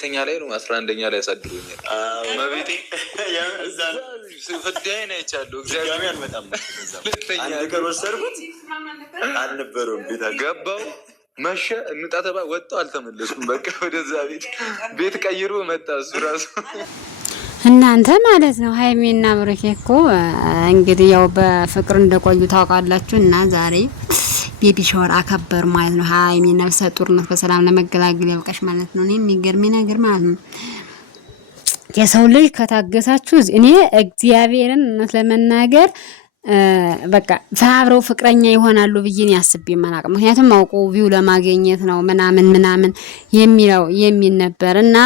ተኛ ላይ ነው 11ኛ ላይ ያሳድሩኛል። መቤቴ ፍዳይ ነው አይቻለሁ። እግዚአብሔር አልመጣም። አንድ ቀን ወሰድኩት አልነበረውም። ቤት ገባው መሸ እንጣ ተባ ወጣው አልተመለስኩም። በቃ ወደዛ ቤት ቀይሮ መጣ እሱ ራሱ። እናንተ ማለት ነው ሀይሚና ብሩኬ እኮ እንግዲህ ያው በፍቅር እንደቆዩ ታውቃላችሁ። እና ዛሬ ቤቢ ሻወር አከበር ማለት ነው። ሀይሚ ነፍሰ ጡር ናት፣ በሰላም ለመገላገል ያብቃሽ ማለት ነው። እኔ የሚገርመኝ ነገር ማለት ነው የሰው ልጅ ከታገሳችሁ እኔ እግዚአብሔርን እውነት ለመናገር በቃ አብረው ፍቅረኛ ይሆናሉ ብዬ ነው ያስብ የማናቀ። ምክንያቱም አውቆ ቪው ለማግኘት ነው ምናምን የሚል ነበር እና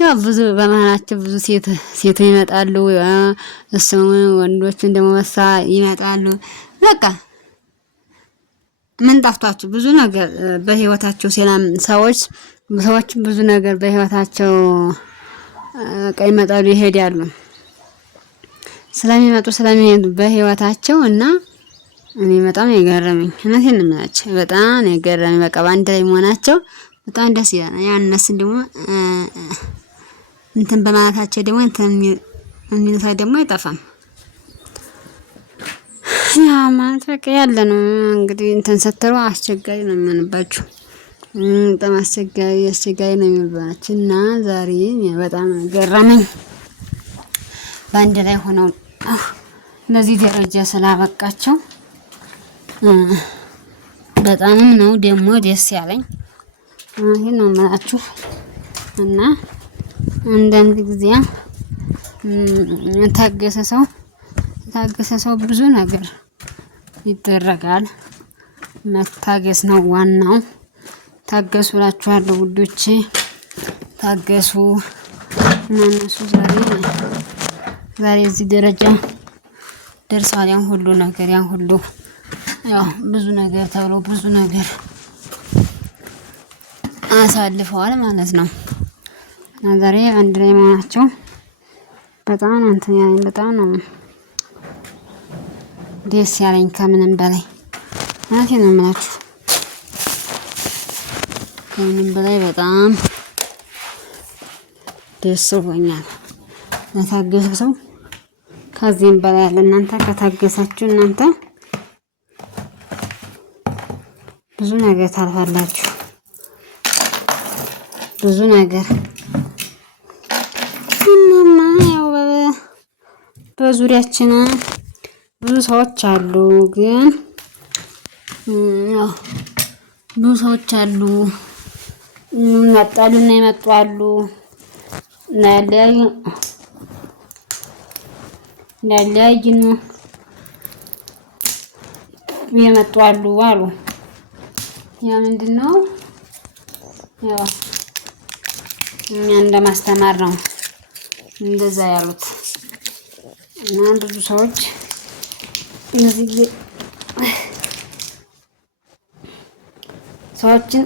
ያው ብዙ በመሃላቸው ብዙ ሴት ይመጣሉ፣ እሱ ወንዶችን ደግሞ መሳ ይመጣሉ። በቃ ምን ጠፍቷቸው ብዙ ነገር በህይወታቸው ሰላም ሰዎች ብዙ ነገር በህይወታቸው ቀይ መጣሉ ይሄዳሉ። ስለሚመጡ በህይወታቸው እና እኔ በጣም የገረመኝ እነዚህን ምናቸው በጣም የገረመኝ በቃ በአንድ ላይ መሆናቸው በጣም ደስ ይላል። ያነስ ደግሞ እንትን በማለታቸው ደግሞ እንትን እንይታ ደግሞ አይጠፋም። ያ ማለት በቃ ያለ ነው እንግዲህ እንትን ስትሩ አስቸጋሪ ነው የሚሆንባችሁ። በጣም አስቸጋሪ ነው የሚሆንባችሁ እና ዛሬ በጣም ገረመኝ በአንድ ላይ ሆነው ለዚህ ደረጃ ስላበቃቸው በጣም ነው ደግሞ ደስ ያለኝ። ይሄን ነው የምላችሁ እና አንዳንድ ጊዜ ታገሰ ሰው ብዙ ነገር ይደረጋል። መታገስ ነው ዋናው። ታገሱ እላችኋለሁ ውዶቼ፣ ታገሱ። እና እነሱ ዛሬ እዚህ ደረጃ ደርሰዋል። ያን ሁሉ ነገር ያው ብዙ ነገር ተብሎ ብዙ ነገር አሳልፈዋል ማለት ነው። እና ዛሬ አንድ ላይ መሆናቸው በጣም እንትን ያለኝ በጣም ነው ደስ ያለኝ ከምንም በላይ ማለት ነው የምላችሁ። ከምንም በላይ በጣም ደስ ብሎኛል። ለታገሰ ሰው ከዚህም በላይ ያለ እናንተ ከታገሳችሁ እናንተ ብዙ ነገር ታልፋላችሁ። ብዙ ነገር እና ያው በዙሪያችን ብዙ ሰዎች አሉ፣ ግን ያው ብዙ ሰዎች አሉ መጣሉና ይመጡ አሉ ለያይን የመጡ አሉ። ያ ምንድነው ያው እኛ እንደማስተማር ነው እንደዛ ያሉት እና ብዙ ሰዎች እነዚህ ሰዎችን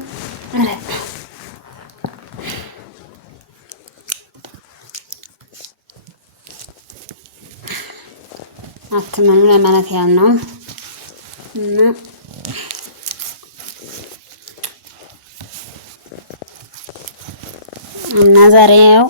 አትመኑ ለማለት ያህል ነው እና ዛሬው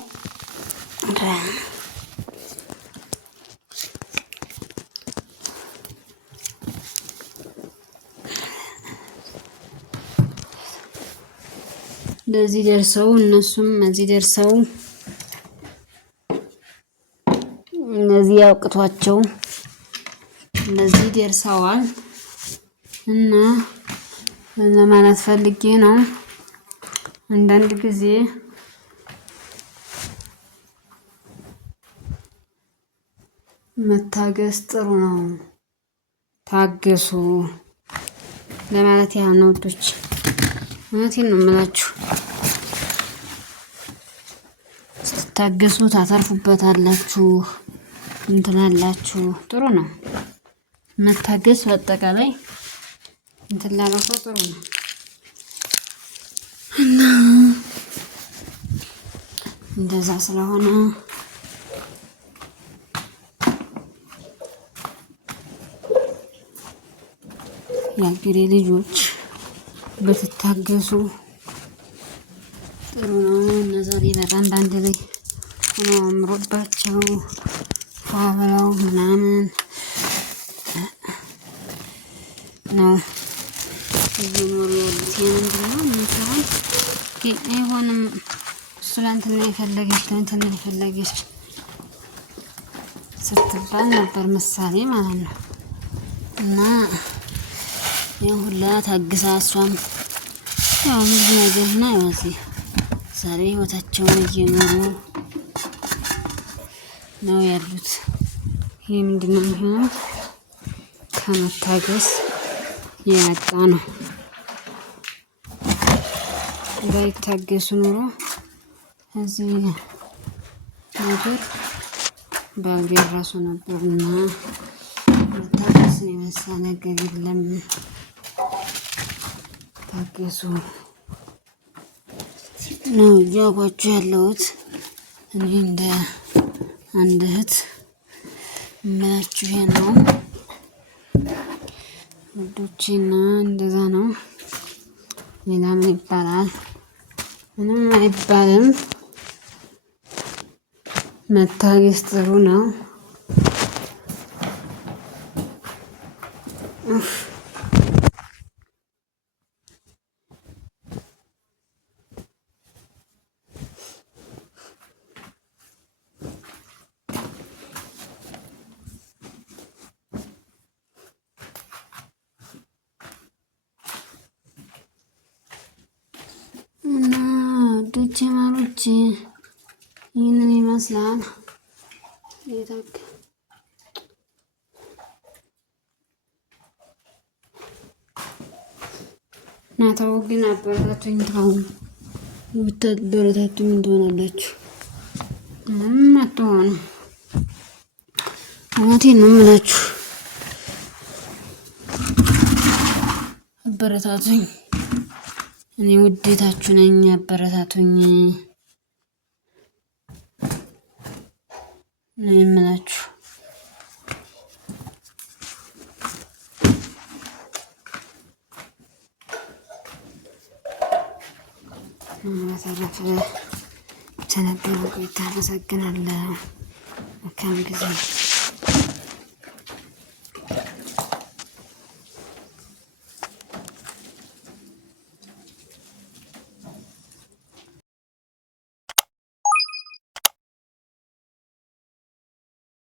ለዚህ ደርሰው እነሱም እዚህ ደርሰው እነዚህ ያውቅቷቸው እነዚህ ደርሰዋል እና ለማለት ፈልጌ ነው። አንዳንድ ጊዜ መታገስ ጥሩ ነው። ታገሱ ለማለት ያህል ነው ውዶች። እውነቴን ነው የምላችሁ። ስትታገሱ ታተርፉበታላችሁ፣ እንትን አላችሁ። ጥሩ ነው መታገስ። በአጠቃላይ እንትን ላላፈው ጥሩ ነው እና እንደዛ ስለሆነ የአገሬ ልጆች በትታገሱ ጥሩ ነው። እነዛ በቃ አንዳንድ ላይ አምሮባቸው ፋብላው ምናምን ነው እየኖሩ ያሉት። የምንድነው ምንሰራው አይሆንም። እሱ ለእንትና የፈለገች ስትባል ነበር ምሳሌ ማለት ነው። እና ይሄን ሁላ ታግሳ እሷም ያው ብዙ ነገር ነው ያዚህ ዛሬ ህይወታቸውን እየኖሩ ነው ያሉት። ይሄ ምንድነው የሚሆነው? ከመታገስ የመጣ ነው። ባይታገሱ ኑሮ እዚህ ነገር ባልደረሱ ነበርና መታገስ የመሰለ ነገር የለም። ታገሱ ነው እያልኳችሁ ያለሁት። እኔ እንደ አንድ እህት እምላችሁ ይሄ ነው ውዶቼና እንደዛ ነው። ሌላ ምን ይባላል? ምንም አይባልም። መታገስ ጥሩ ነው። እና ዶቼ ማሮች ይህንን ይመስላል። ናታው ግን አበረታቱኝ። ታው ብታበረታቱኝ እንደሆናላችሁ ምንም አትሆኑ። እውነቴን ነው የምላችሁ። አበረታቱኝ። እኔ ውዴታችሁ ነኝ። አበረታቱኝ ነው የምላችሁ። በተረፈ ተነበሩ ቆይታ አመሰግናለሁ። መልካም ጊዜ